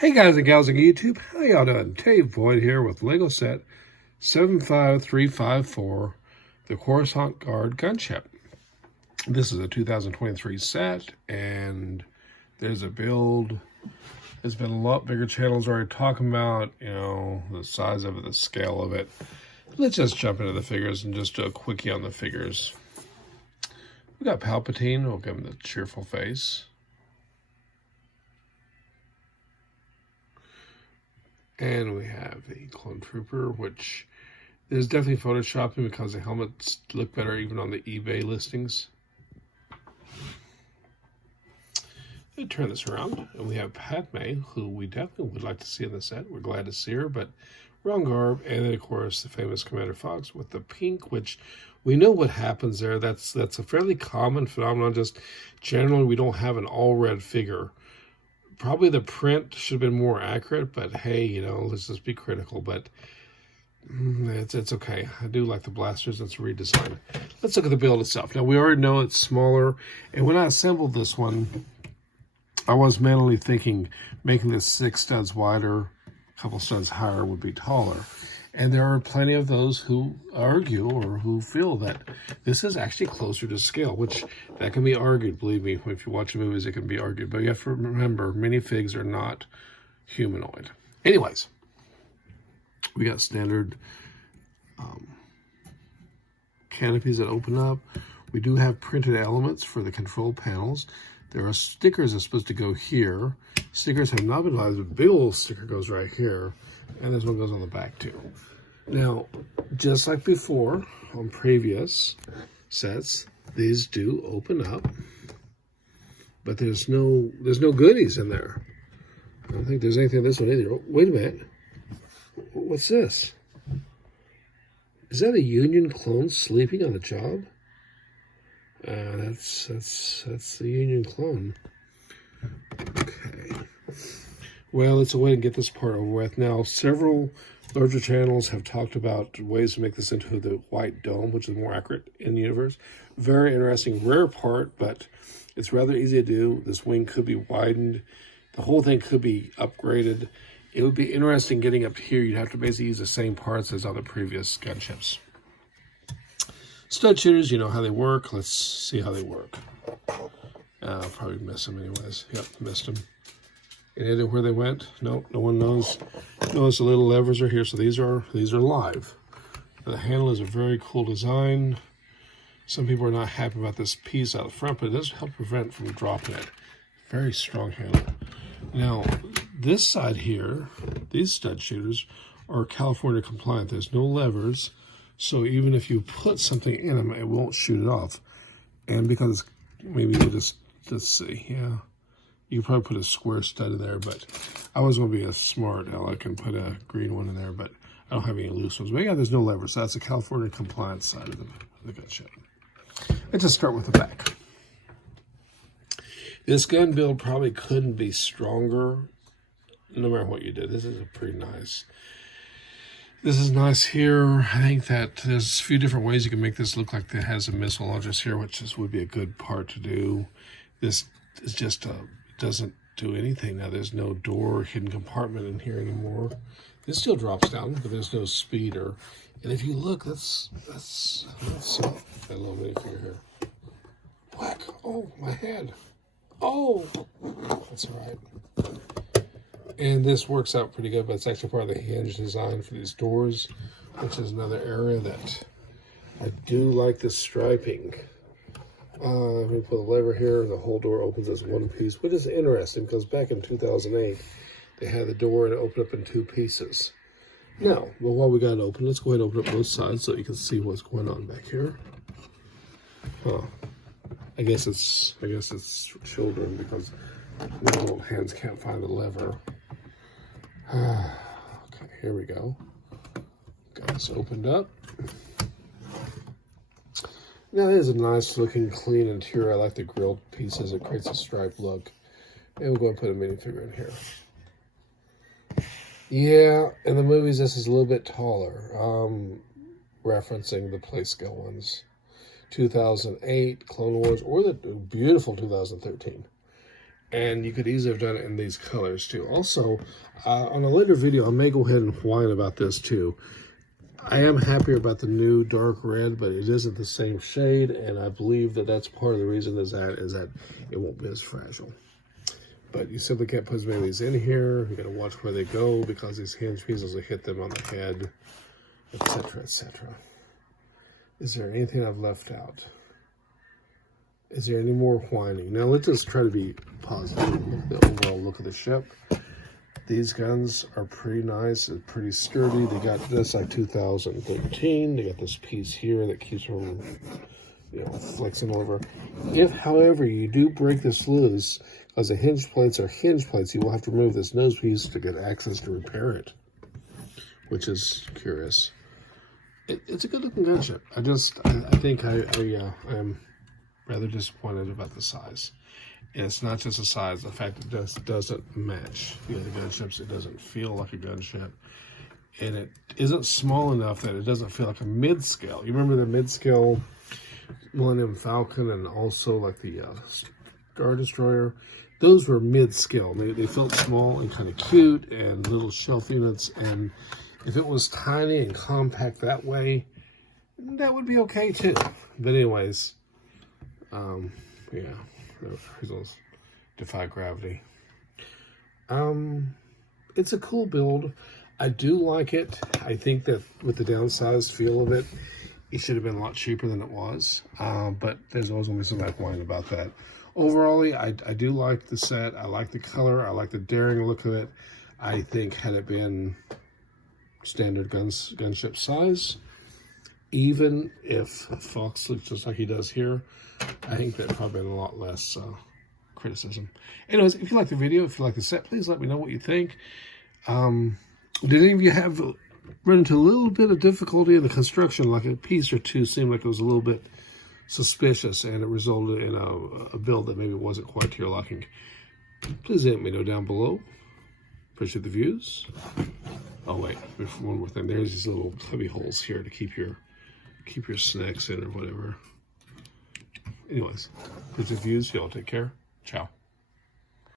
Hey guys and gals on YouTube, how y'all doing? Dave Boyd here with Lego set 75354, the Coruscant Guard Gunship. This is a 2023 set, and there's a build. There's been a lot bigger channels already talking about, the size of it, the scale of it. Let's just jump into the figures and just do a quickie on the figures. We got Palpatine. We'll give him the cheerful face. And we have the Clone Trooper, which is definitely photoshopping because the helmets look better even on the eBay listings. Let me turn this around, and we have Padme, who we definitely would like to see in the set. We're glad to see her, but wrong garb. And then, of course, the famous Commander Fox with the pink, which we know what happens there. That's a fairly common phenomenon. Just generally, we don't have an all-red figure. Probably the print should have been more accurate, but hey, let's just be critical. But it's okay. I do like the blasters. It's redesigned. Let's look at the build itself. Now, we already know it's smaller. And when I assembled this one, I was mentally thinking making this 6 studs wider, a couple studs higher would be taller. And there are plenty of those who argue or who feel that this is actually closer to scale, which that can be argued, believe me. If you watch movies, it can be argued. But you have to remember, minifigs are not humanoid. Anyways, we got standard canopies that open up. We do have printed elements for the control panels. There are stickers that are supposed to go here. Stickers have not been utilized, but big old sticker goes right here. And this one goes on the back too. Now, just like before on previous sets, these do open up, but there's no goodies in there. I don't think there's anything in this one either. Oh, wait a minute. What's this? Is that a Union clone sleeping on the job? That's the Union clone. Okay. Well, it's a way to get this part over with. Now, several larger channels have talked about ways to make this into the white dome, which is more accurate in the universe. Very interesting, rare part, but it's rather easy to do. This wing could be widened. The whole thing could be upgraded. It would be interesting getting up here. You'd have to basically use the same parts as on the previous gunships. Stud shooters, you know how they work. Let's see how they work. I'll probably miss them anyways. Yep, missed them. Any idea where they went? No, no one knows. Notice the little levers are here, so these are live. The handle is a very cool design. Some people are not happy about this piece out front, but it does help prevent from dropping it. Very strong handle. Now, this side here, these stud shooters are California compliant. There's no levers, so even if you put something in them, it won't shoot it off. And because maybe you just see, yeah. You could probably put a square stud in there, but I was going to be a smart aleck and put a green one in there, but I don't have any loose ones. But yeah, there's no levers. So that's the California compliance side of the gunship. Let's just start with the back. This gun build probably couldn't be stronger no matter what you did. This is pretty nice. This is nice here. I think that there's a few different ways you can make this look like it has a missile launcher here, which would be a good part to do. This is just doesn't do anything. Now there's no door, hidden compartment in here anymore. This still drops down, but there's no speeder. And if you look, that's that little minifigure here. Whack! Oh, my head. Oh, that's all right. And this works out pretty good, but it's actually part of the hinge design for these doors, which is another area that I do like the striping. Let me put a lever here, and the whole door opens as one piece, which is interesting because back in 2008, they had the door and it opened up in 2 pieces. Now, well, while we got it open, let's go ahead and open up both sides so you can see what's going on back here. Huh. I guess it's children because my little hands can't find the lever. Okay, here we go. Got this opened up. Now, it is a nice looking, clean interior. I like the grilled pieces. It creates a striped look. And we'll go and put a minifigure in here. Yeah, in the movies, this is a little bit taller. Referencing the play scale ones. 2008, Clone Wars, or the beautiful 2013. And you could easily have done it in these colors too. Also, on a later video, I may go ahead and whine about this too. I am happier about the new dark red, but it isn't the same shade, and I believe that that's part of the reason is that it won't be as fragile. But you simply can't put as many of these in here. You got to watch where they go because these hinge pieces will hit them on the head, etc., etc. Is there anything I've left out? Is there any more whining? Now let's just try to be positive. Look at the overall look of the ship. These guns are pretty nice and pretty sturdy. They got this like 2013. They got this piece here that keeps them, you know, flexing over. If, however, you do break this loose, because the hinge plates are hinge plates, you will have to remove this nose piece to get access to repair it, which is curious. It's a good-looking gunship. I think I am rather disappointed about the size. And it's not just the size, the fact it just doesn't match the other gunships. It doesn't feel like a gunship. And it isn't small enough that it doesn't feel like a mid-scale. You remember the mid-scale Millennium Falcon and also like the Star Destroyer? Those were mid-scale. They felt small and kind of cute and little shelf units. And if it was tiny and compact that way, that would be okay too. But anyways, yeah. Those defy gravity. It's a cool build. I do like it. I think that with the downsized feel of it, it should have been a lot cheaper than it was. But there's always going to be some back whine about that. Overall, I do like the set. I like the color. I like the daring look of it. I think had it been standard gunship size, even if Fox looks just like he does here, I think that probably been a lot less criticism. Anyways, if you like the video, if you like the set, please let me know what you think. Did any of you have run into a little bit of difficulty in the construction? Like a piece or two seemed like it was a little bit suspicious and it resulted in a build that maybe wasn't quite to your liking. Please let me know down below. Appreciate the views. Oh wait, one more thing. There's these little cubby holes here to keep your snacks in or whatever. Anyways, appreciate the views. Y'all take care. Ciao.